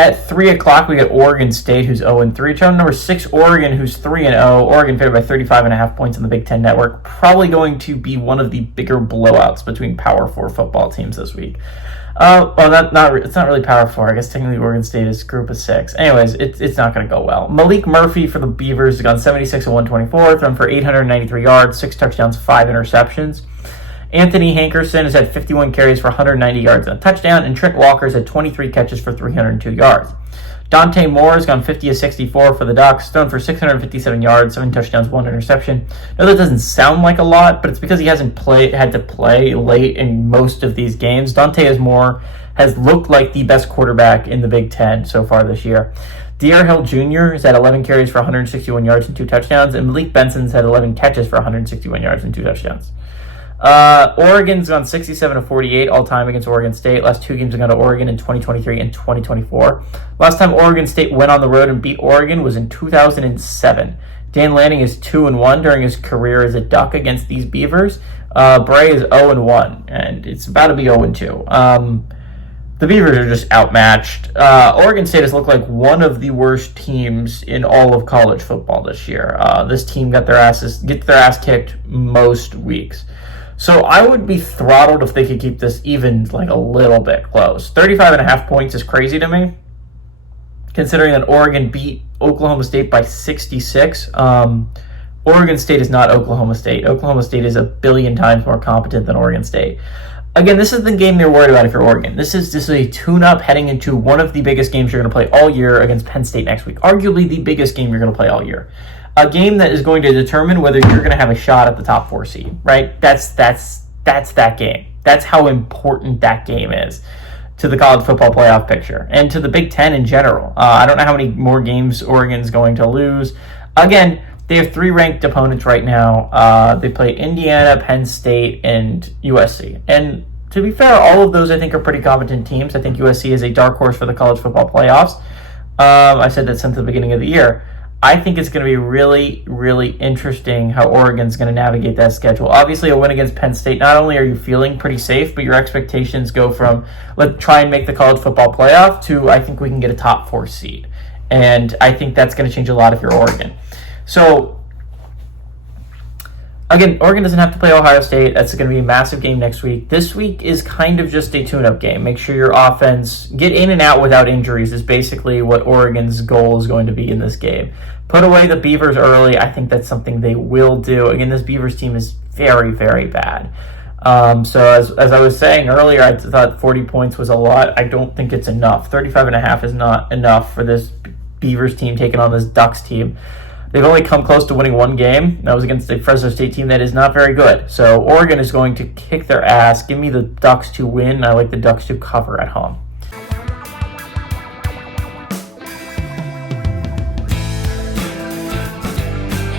At 3 o'clock, we get Oregon State, who's 0-3. Channel number 6, Oregon, who's 3-0. Oregon favored by 35.5 points in the Big Ten Network. Probably going to be one of the bigger blowouts between Power 4 football teams this week. It's not really Power 4. I guess technically Oregon State is Group of 6. Anyways, it's not going to go well. Malik Murphy for the Beavers has gone 76 of 124, thrown for 893 yards, 6 touchdowns, 5 interceptions. Anthony Hankerson has had 51 carries for 190 yards and a touchdown, and Trent Walker's had 23 catches for 302 yards. Dante Moore has gone 50 of 64 for the Ducks, thrown for 657 yards, 7 touchdowns, 1 interception. Now that doesn't sound like a lot, but it's because he hasn't had to play late in most of these games. Dante Moore has looked like the best quarterback in the Big Ten so far this year. De'Aaron Hill Jr. has had 11 carries for 161 yards and 2 touchdowns, and Malik Benson's had 11 catches for 161 yards and 2 touchdowns. Oregon's gone 67 of 48 all time against Oregon State. Last 2 games have gone to Oregon in 2023 and 2024. Last time Oregon State went on the road and beat Oregon was in 2007. Dan Lanning is 2-1 during his career as a Duck against these Beavers. Bray is 0-1, and it's about to be 0-2. The Beavers are just outmatched. Oregon State has looked like one of the worst teams in all of college football this year. This team get their ass kicked most weeks. So I would be throttled if they could keep this even like a little bit close. 35.5 points is crazy to me, considering that Oregon beat Oklahoma State by 66. Oregon State is not Oklahoma State. Oklahoma State is a billion times more competent than Oregon State. Again, this is the game they're worried about if you're Oregon. This is a tune-up heading into one of the biggest games you're going to play all year against Penn State next week. Arguably the biggest game you're going to play all year. A game that is going to determine whether you're going to have a shot at the top 4 seed, right? That's that game. That's how important that game is to the college football playoff picture and to the Big Ten in general. I don't know how many more games Oregon's going to lose. Again, they have 3 ranked opponents right now. They play Indiana, Penn State, and USC. And to be fair, all of those I think are pretty competent teams. I think USC is a dark horse for the college football playoffs. I said that since the beginning of the year. I think it's going to be really, really interesting how Oregon's going to navigate that schedule. Obviously, a win against Penn State, not only are you feeling pretty safe, but your expectations go from let's try and make the college football playoff to I think we can get a top 4 seed. And I think that's going to change a lot if you're Oregon. So, again, Oregon doesn't have to play Ohio State. That's going to be a massive game next week. This week is kind of just a tune-up game. Make sure your offense get in and out without injuries is basically what Oregon's goal is going to be in this game. Put away the Beavers early. I think that's something they will do. Again, this Beavers team is very, very bad. So as I was saying earlier, I thought 40 points was a lot. I don't think it's enough. 35.5 is not enough for this Beavers team taking on this Ducks team. They've only come close to winning 1 game. That was against the Fresno State team that is not very good. So Oregon is going to kick their ass. Give me the Ducks to win. I like the Ducks to cover at home.